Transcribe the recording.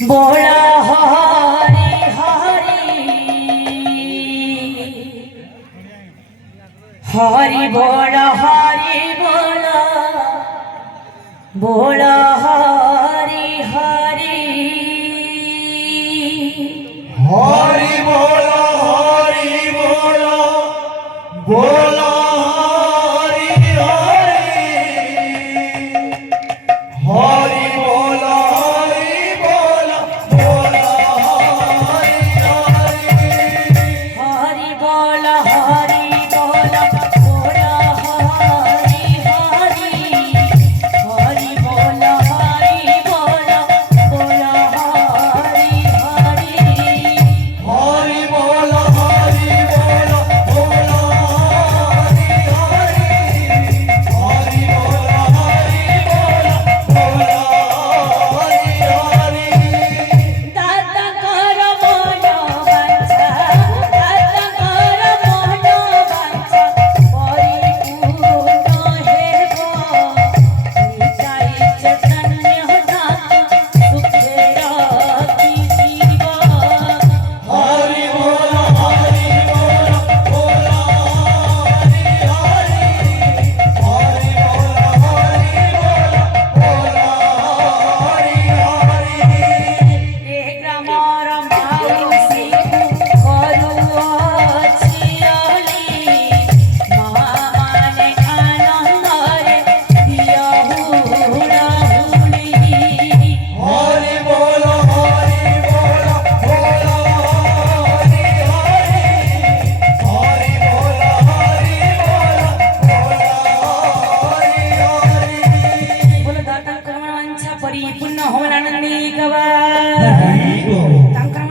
बोला हरि हरि हरि बोला बोला हरि हरि हरि बोला बोला हरि हरि हरि बोला बोला हरि हरि हरि बोला बोला हरि हरि हरि बोला बोला हरि हरि हरि बोला बोला हरि हरि हरि बोला बोला हरि हरि दाता कर मन बांछा दाता कर मन बांछा परिपूर्ण हेबो निताई चैतन्य दाता सुखे रखी जीव हरि बोला बोला हरि हरि हरि बोला बोला हरि हरि एक रामर माउसी करू छियली महामाने आनंदरे दियहु हुली हरि बोला बोला हरि हरि हरि बोला हरि हरि बोल दाता कर्मवांछा परिपूर्ण होमनानंदी गवा हरि बोल तांकर